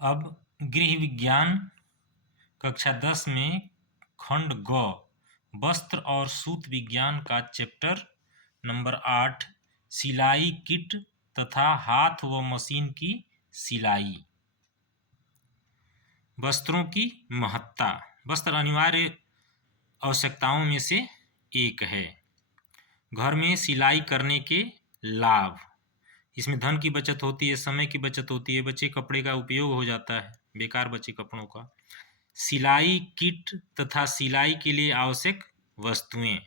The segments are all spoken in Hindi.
अब गृह विज्ञान कक्षा 10 में खंड ग वस्त्र और सूत विज्ञान का चैप्टर नंबर 8 सिलाई किट तथा हाथ व मशीन की सिलाई। वस्त्रों की महत्ता। वस्त्र अनिवार्य आवश्यकताओं में से एक है। घर में सिलाई करने के लाभ। इसमें धन की बचत होती है, समय की बचत होती है, बचे कपड़े का उपयोग हो जाता है, बेकार बचे कपड़ों का। सिलाई किट तथा सिलाई के लिए आवश्यक वस्तुएं।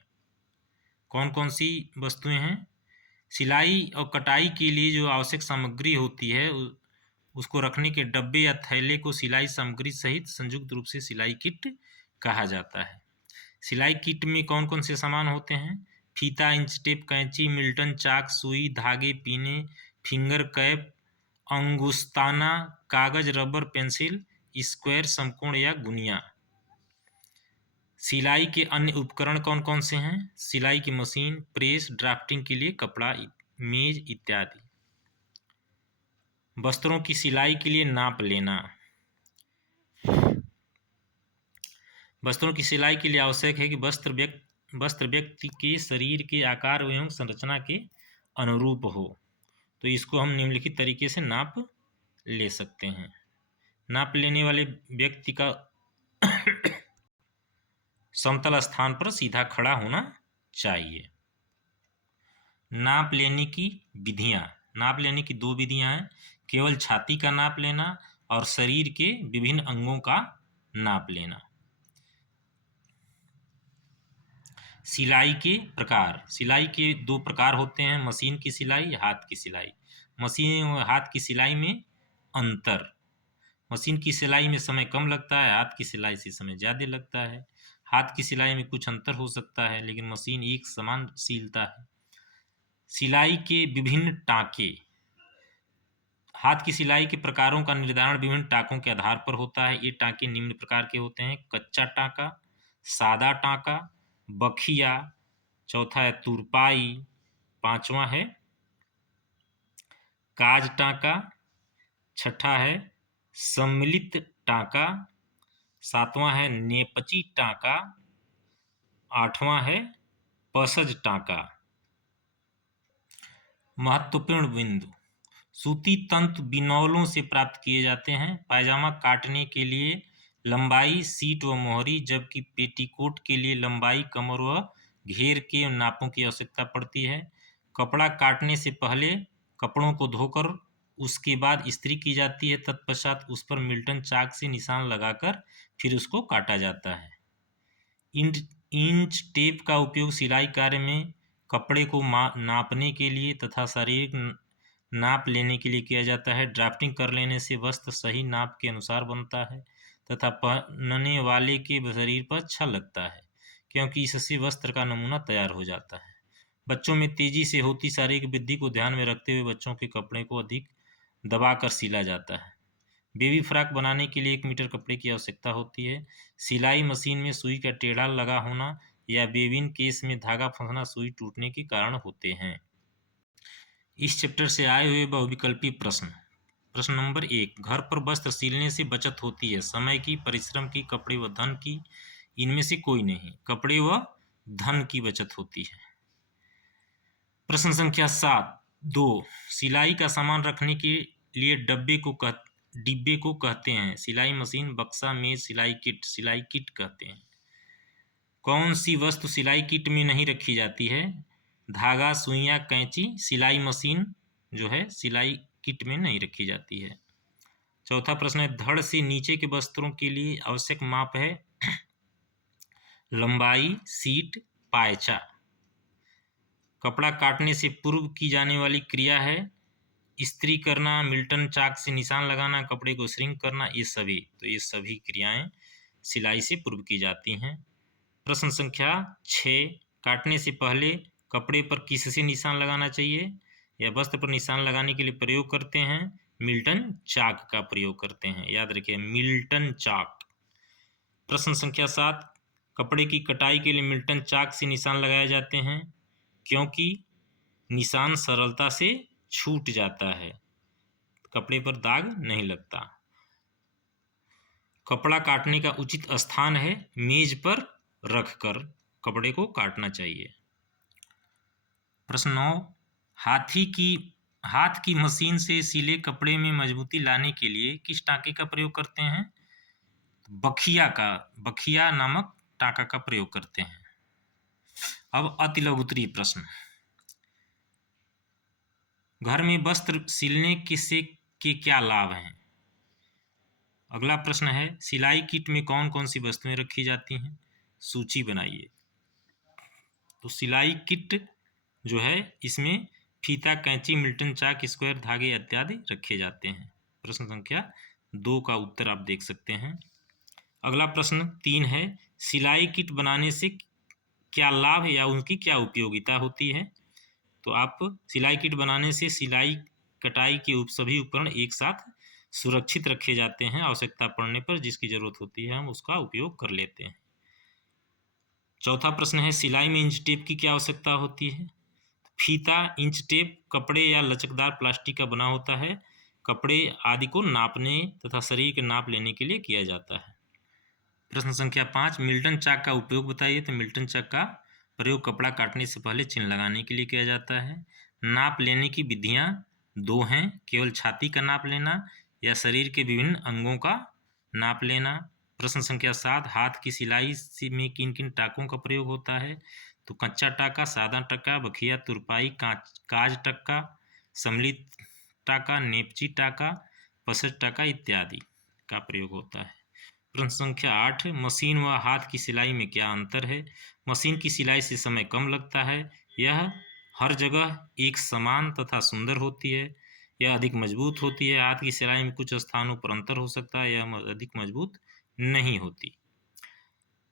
कौन कौन सी वस्तुएं हैं? सिलाई और कटाई के लिए जो आवश्यक सामग्री होती है उसको रखने के डब्बे या थैले को सिलाई सामग्री सहित संयुक्त रूप से सिलाई किट कहा जाता है। सिलाई किट में कौन कौन से सामान होते हैं? फीता, इंच टेप, कैंची, मिल्टन चाक, सुई, धागे, पीने, फिंगर कैप, अंगुस्ताना, कागज, रबर, पेंसिल, स्क्वायर, समकोण या गुनिया। सिलाई के अन्य उपकरण कौन कौन से हैं? सिलाई की मशीन, प्रेस, ड्राफ्टिंग के लिए कपड़ा, मेज इत्यादि। वस्त्रों की सिलाई के लिए नाप लेना। वस्त्रों की सिलाई के लिए आवश्यक है कि वस्त्र व्यक्ति के शरीर के आकार एवं संरचना के अनुरूप हो। तो इसको हम निम्नलिखित तरीके से नाप ले सकते हैं। नाप लेने वाले व्यक्ति का समतल स्थान पर सीधा खड़ा होना चाहिए। नाप लेने की विधियां। नाप लेने की दो विधियां हैं, केवल छाती का नाप लेना और शरीर के विभिन्न अंगों का नाप लेना। सिलाई के प्रकार। सिलाई के दो प्रकार होते हैं, मशीन की सिलाई, हाथ की सिलाई। मशीन और हाथ की सिलाई में अंतर। मशीन की सिलाई में समय कम लगता है, हाथ की सिलाई से समय ज़्यादा लगता है। हाथ की सिलाई में कुछ अंतर हो सकता है, लेकिन मशीन एक समान सीलता है। सिलाई के विभिन्न टाँके। हाथ की सिलाई के प्रकारों का निर्धारण विभिन्न टाँकों के आधार पर होता है। ये टाँके निम्न प्रकार के होते हैं: कच्चा टाँका, सादा टाँका, बखिया, चौथा है तुरपाई, पांचवा है काज टाँका, छठा है सम्मिलित टाँका, सातवां है नेपची टाँका, आठवां है पसज टाँका। महत्वपूर्ण बिंदु। सूती तंतु बिनौलों से प्राप्त किए जाते हैं। पायजामा काटने के लिए लंबाई, सीट व मोहरी, जबकि पेटीकोट के लिए लंबाई, कमर व घेर के नापों की आवश्यकता पड़ती है। कपड़ा काटने से पहले कपड़ों को धोकर उसके बाद इस्त्री की जाती है। तत्पश्चात उस पर मिल्टन चाक से निशान लगाकर फिर उसको काटा जाता है। इंच टेप का उपयोग सिलाई कार्य में कपड़े को नापने के लिए तथा शारीरिक नाप लेने के लिए किया जाता है। ड्राफ्टिंग कर लेने से वस्त्र सही नाप के अनुसार बनता है तथा पहनने वाले के शरीर पर अच्छा लगता है, क्योंकि इससे वस्त्र का नमूना तैयार हो जाता है। बच्चों में तेजी से होती शारीरिक वृद्धि को ध्यान में रखते हुए बच्चों के कपड़े को अधिक दबाकर सिला जाता है। बेबी फ्रॉक बनाने के लिए 1 मीटर कपड़े की आवश्यकता होती है। सिलाई मशीन में सुई का टेढ़ा लगा होना या बेबिन केस में धागा फंसना सुई टूटने के कारण होते हैं। इस चैप्टर से आए हुए बहुविकल्पी प्रश्न। प्रश्न नंबर 1, घर पर वस्त्र सिलने से बचत होती है, समय की, परिश्रम की, कपड़े व धन की? इनमें से कोई नहीं। कपड़े व धन की बचत होती है। प्रश्न संख्या 7, 2, सिलाई का सामान रखने के लिए डिब्बे को कहते हैं सिलाई मशीन, बक्सा, मेज, सिलाई किट कहते हैं। कौन सी वस्तु सिलाई किट में नहीं रखी जाती है? धागा, सुइयां, कैंची। सिलाई मशीन जो है सिलाई किट में नहीं रखी जाती है। चौथा प्रश्न है, धड़ से नीचे के वस्त्रों के लिए आवश्यक माप है लंबाई, सीट, पायचा। कपड़ा काटने से पूर्व की जाने वाली क्रिया है इस्त्री करना, मिल्टन चाक से निशान लगाना, कपड़े को श्रिंक करना। ये सभी क्रियाएं सिलाई से पूर्व की जाती हैं। प्रश्न संख्या 6, काटने से पहले कपड़े पर किससे निशान लगाना चाहिए या वस्त्र पर निशान लगाने के लिए प्रयोग करते हैं? मिल्टन चाक का प्रयोग करते हैं, याद रखिए मिल्टन चाक। प्रश्न संख्या 7, कपड़े की कटाई के लिए मिल्टन चाक से निशान लगाए जाते हैं क्योंकि निशान सरलता से छूट जाता है, कपड़े पर दाग नहीं लगता। कपड़ा काटने का उचित स्थान है मेज पर रखकर कपड़े को काटना चाहिए। प्रश्न 9, हाथ की मशीन से सिले कपड़े में मजबूती लाने के लिए किस टाँके का प्रयोग करते हैं? बखिया नामक टाँका का प्रयोग करते हैं। अब अति लघुत्तरीय प्रश्न, घर में वस्त्र सिलने के क्या लाभ हैं? अगला प्रश्न है, सिलाई किट में कौन कौन सी वस्तुएं रखी जाती हैं? सूची बनाइए। तो सिलाई किट जो है इसमें फीता, कैंची, मिल्टन चाक, स्क्वायर धागे इत्यादि रखे जाते हैं। प्रश्न संख्या 2 का उत्तर आप देख सकते हैं। अगला प्रश्न 3 है, सिलाई किट बनाने से क्या लाभ या उनकी क्या उपयोगिता होती है? तो आप सिलाई किट बनाने से सिलाई कटाई के सभी उपकरण एक साथ सुरक्षित रखे जाते हैं। आवश्यकता पड़ने पर जिसकी जरूरत होती है हम उसका उपयोग कर लेते हैं। चौथा प्रश्न है, सिलाई में इंच टेप की क्या आवश्यकता होती है? फीता, इंच टेप कपड़े या लचकदार प्लास्टिक का बना होता है। कपड़े आदि को नापने तथा शरीर के नाप लेने के लिए किया जाता है। प्रश्न संख्या 5, मिल्टन चाक का उपयोग बताइए। तो मिल्टन चाक का प्रयोग कपड़ा काटने से पहले चिन्ह लगाने के लिए किया जाता है। नाप लेने की विधियां 2 हैं, केवल छाती का नाप लेना या शरीर के विभिन्न अंगों का नाप लेना। प्रश्न संख्या 7, हाथ की सिलाई में किन किन टाकों का प्रयोग होता है? तो कच्चा टाका, सादा टाका, बखिया, तुरपाई, काज टाका, सम्मिलित टाका, नेपची टाका, पसर टाका इत्यादि का प्रयोग होता है। प्रश्न संख्या 8, मशीन व हाथ की सिलाई में क्या अंतर है? मशीन की सिलाई से समय कम लगता है, यह हर जगह एक समान तथा सुंदर होती है, यह अधिक मजबूत होती है। हाथ की सिलाई में कुछ स्थानों पर अंतर हो सकता है, यह अधिक मजबूत नहीं होती।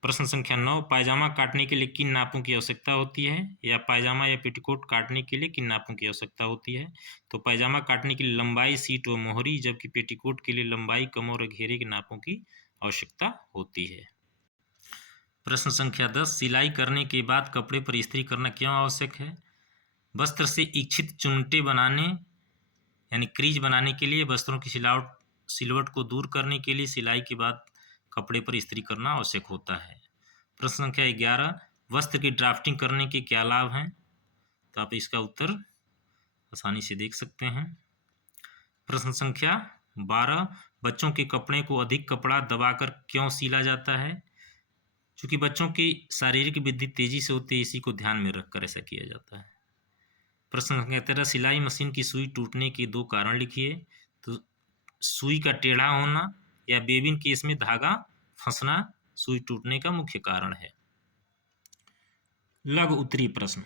प्रश्न संख्या 9, पायजामा काटने के लिए किन नापों की आवश्यकता होती है? या पायजामा या पेटीकोट काटने के लिए किन नापों की आवश्यकता होती है? तो पायजामा काटने के लिए लंबाई, सीट व मोहरी, जबकि पेटीकोट के लिए लंबाई, कमर और घेरे के नापों की आवश्यकता होती है। प्रश्न संख्या 10, सिलाई करने के बाद कपड़े पर इस्त्री करना क्यों आवश्यक है? वस्त्र से इच्छित चुनटे बनाने यानी क्रीज बनाने के लिए, वस्त्रों की सिलवट को दूर करने के लिए सिलाई के बाद कपड़े पर इस्त्री करना आवश्यक होता है। प्रश्न संख्या 11, वस्त्र की ड्राफ्टिंग करने के क्या लाभ हैं? तो आप इसका उत्तर आसानी से देख सकते हैं। प्रश्न संख्या 12, बच्चों के कपड़े को अधिक कपड़ा दबाकर क्यों सिला जाता है? क्योंकि बच्चों की शारीरिक वृद्धि तेजी से होती है, इसी को ध्यान में रखकर ऐसा किया जाता है। प्रश्न संख्या 13, सिलाई मशीन की सुई टूटने के 2 कारण लिखिए। तो सुई का टेढ़ा होना या बेबिन केस में धागा फंसना सुई टूटने का मुख्य कारण है। लघु उत्तरीय प्रश्न,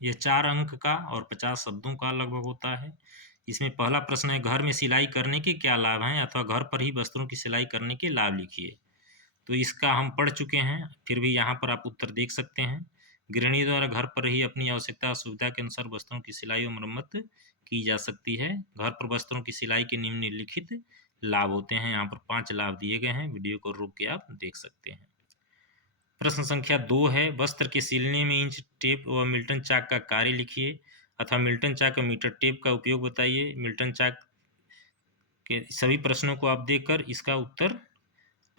यह 4 अंक का और 50 शब्दों का लगभग होता है। इसमें पहला प्रश्न है, घर में सिलाई करने के क्या लाभ हैं, अथवा घर पर ही वस्त्रों की सिलाई करने के लाभ लिखिए। तो इसका हम पढ़ चुके हैं, फिर भी यहाँ पर आप उत्तर देख सकते हैं। गृहिणी द्वारा घर पर ही अपनी आवश्यकता और सुविधा के अनुसार वस्त्रों की सिलाई और मरम्मत की जा सकती है। घर पर वस्त्रों की सिलाई के निम्नलिखित लाभ होते हैं। यहाँ पर 5 लाभ दिए गए हैं, वीडियो को रोक के आप देख सकते हैं। प्रश्न संख्या 2 है, वस्त्र के सिलने में इंच टेप व मिल्टन चाक का कार्य लिखिए, अथवा मिल्टन चाक और मीटर टेप का उपयोग बताइए। मिल्टन चाक के सभी प्रश्नों को आप देखकर इसका उत्तर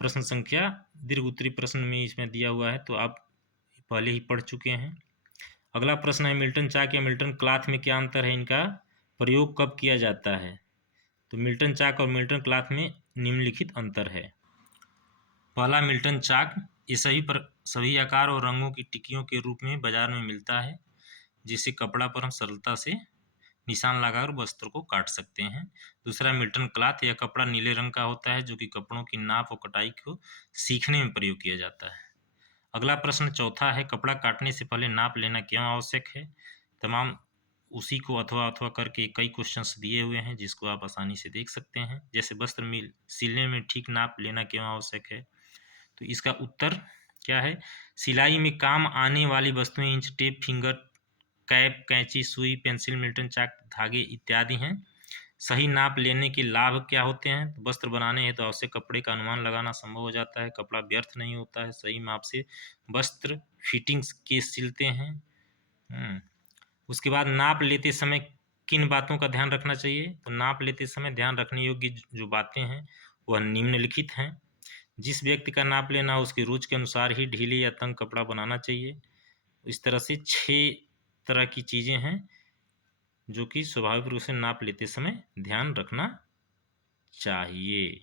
प्रश्न संख्या दीर्घ उत्तरीय प्रश्न में इसमें दिया हुआ है, तो आप पहले ही पढ़ चुके हैं। अगला प्रश्न है, मिल्टन चाक या मिल्टन क्लॉथ में क्या अंतर है, इनका प्रयोग कब किया जाता है? तो मिल्टन चाक और मिल्टन क्लॉथ में निम्नलिखित अंतर है। पहला, मिल्टन चाक ये सभी आकार और रंगों की टिक्कियों के रूप में बाजार में मिलता है, जिससे कपड़ा पर हम सरलता से निशान लगाकर वस्त्र को काट सकते हैं। दूसरा, मिल्टन क्लॉथ, यह कपड़ा नीले रंग का होता है, जो कि कपड़ों की नाप और कटाई को सीखने में प्रयोग किया जाता है। अगला प्रश्न चौथा है, कपड़ा काटने से पहले नाप लेना क्यों आवश्यक है? तमाम उसी को अथवा अथवा करके कई क्वेश्चंस दिए हुए हैं, जिसको आप आसानी से देख सकते हैं। जैसे वस्त्र सिलने में ठीक नाप लेना क्यों आवश्यक है? तो इसका उत्तर क्या है, सिलाई में काम आने वाली वस्तुएं इंच टेप, फिंगर कैप, कैंची, सुई, पेंसिल, मिल्टन चाक, धागे इत्यादि हैं। सही नाप लेने के लाभ क्या होते हैं? तो वस्त्र बनाने हेतु आवश्यक कपड़े का अनुमान लगाना संभव हो जाता है, कपड़ा व्यर्थ नहीं होता है, सही माप से वस्त्र फिटिंग्स के सिलते हैं। उसके बाद नाप लेते समय किन बातों का ध्यान रखना चाहिए? तो नाप लेते समय ध्यान रखने योग्य जो बातें हैं वह निम्नलिखित हैं। जिस व्यक्ति का नाप लेना हो उसकी रुचि के अनुसार ही ढीले या तंग कपड़ा बनाना चाहिए। इस तरह से 6 तरह की चीज़ें हैं जो कि स्वाभाविक रूप से नाप लेते समय ध्यान रखना चाहिए।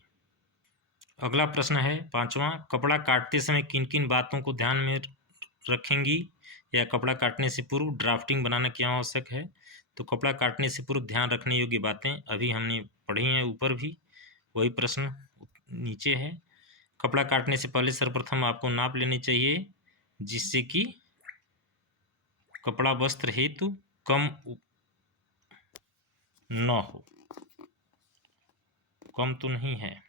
अगला प्रश्न है 5वां, कपड़ा काटते समय किन किन बातों को ध्यान में रखेंगी या कपड़ा काटने से पूर्व ड्राफ्टिंग बनाना क्यों आवश्यक है। तो कपड़ा काटने से पूर्व ध्यान रखने योग्य बातें अभी हमने पढ़ी हैं, ऊपर भी वही प्रश्न नीचे है। कपड़ा काटने से पहले सर्वप्रथम आपको नाप लेनी चाहिए जिससे कि कपड़ा वस्त्र हेतु कम न हो। कम तो नहीं है।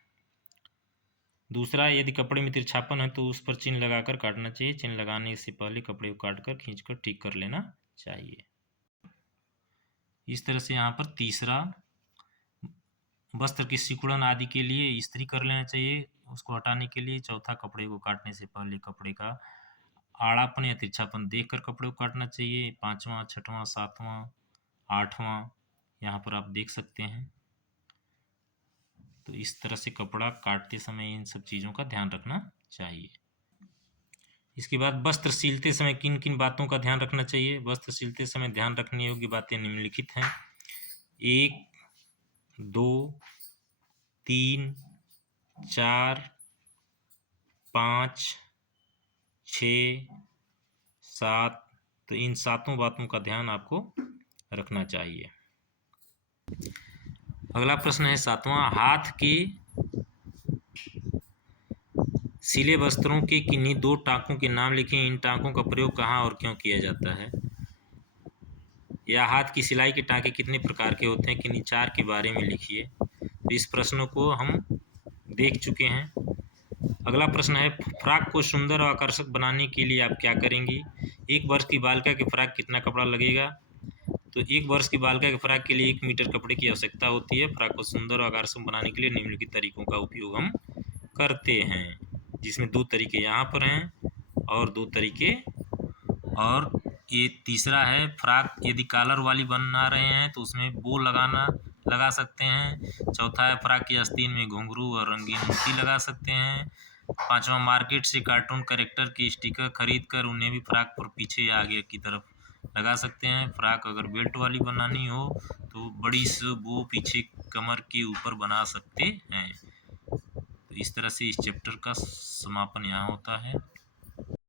दूसरा, यदि कपड़े में तिरछापन है तो उस पर चिन्ह लगाकर काटना चाहिए। चिन्ह लगाने से पहले कपड़े को काटकर खींचकर ठीक कर लेना चाहिए। इस तरह से यहाँ पर तीसरा, वस्त्र की सिकुड़न आदि के लिए इस्त्री कर लेना चाहिए उसको हटाने के लिए। चौथा, कपड़े को काटने से पहले कपड़े का आड़ापन या तिरछापन देखकर कपड़े को काटना चाहिए। 5वां, 6वां, 7वां, 8वां यहाँ पर आप देख सकते हैं। तो इस तरह से कपड़ा काटते समय इन सब चीज़ों का ध्यान रखना चाहिए। इसके बाद वस्त्र सिलते समय किन किन बातों का ध्यान रखना चाहिए। वस्त्र सिलते समय ध्यान रखने योग्य बातें निम्नलिखित हैं। 1, 2, 3, 4, 5, 6, 7। तो इन 7 बातों का ध्यान आपको रखना चाहिए। अगला प्रश्न है 7वां, हाथ के सिले वस्त्रों के किन्हीं 2 टाँकों के नाम लिखें। इन टाँकों का प्रयोग कहाँ और क्यों किया जाता है। या हाथ की सिलाई के टाँके कितने प्रकार के होते हैं, किन्हीं 4 के बारे में लिखिए। तो इस प्रश्न को हम देख चुके हैं। अगला प्रश्न है, फ्रॉक को सुंदर और आकर्षक बनाने के लिए आप क्या करेंगी। 1 वर्ष की बालिका के फ्रॉक कितना कपड़ा लगेगा। तो 1 वर्ष की बालिका के फ्रॉक के लिए 1 मीटर कपड़े की आवश्यकता होती है। फ्रॉक को सुंदर और आकर्षक बनाने के लिए निम्नलिखित तरीकों का उपयोग हम करते हैं, जिसमें 2 तरीके यहाँ पर हैं और 2 तरीके, और ये तीसरा है, फ्रॉक यदि कॉलर वाली बना रहे हैं तो उसमें बो लगा सकते हैं। चौथा है, फ्रॉक की आस्तीन में घुंघरू और रंगीन मोती लगा सकते हैं। 5वां, मार्केट से कार्टून कैरेक्टर की स्टिकर खरीद कर उन्हें भी फ्रॉक पर पीछे या आगे की तरफ लगा सकते हैं। फ्रॉक अगर बेल्ट वाली बनानी हो तो बड़ी सी बो पीछे कमर के ऊपर बना सकते हैं। तो इस तरह से इस चैप्टर का समापन यहाँ होता है।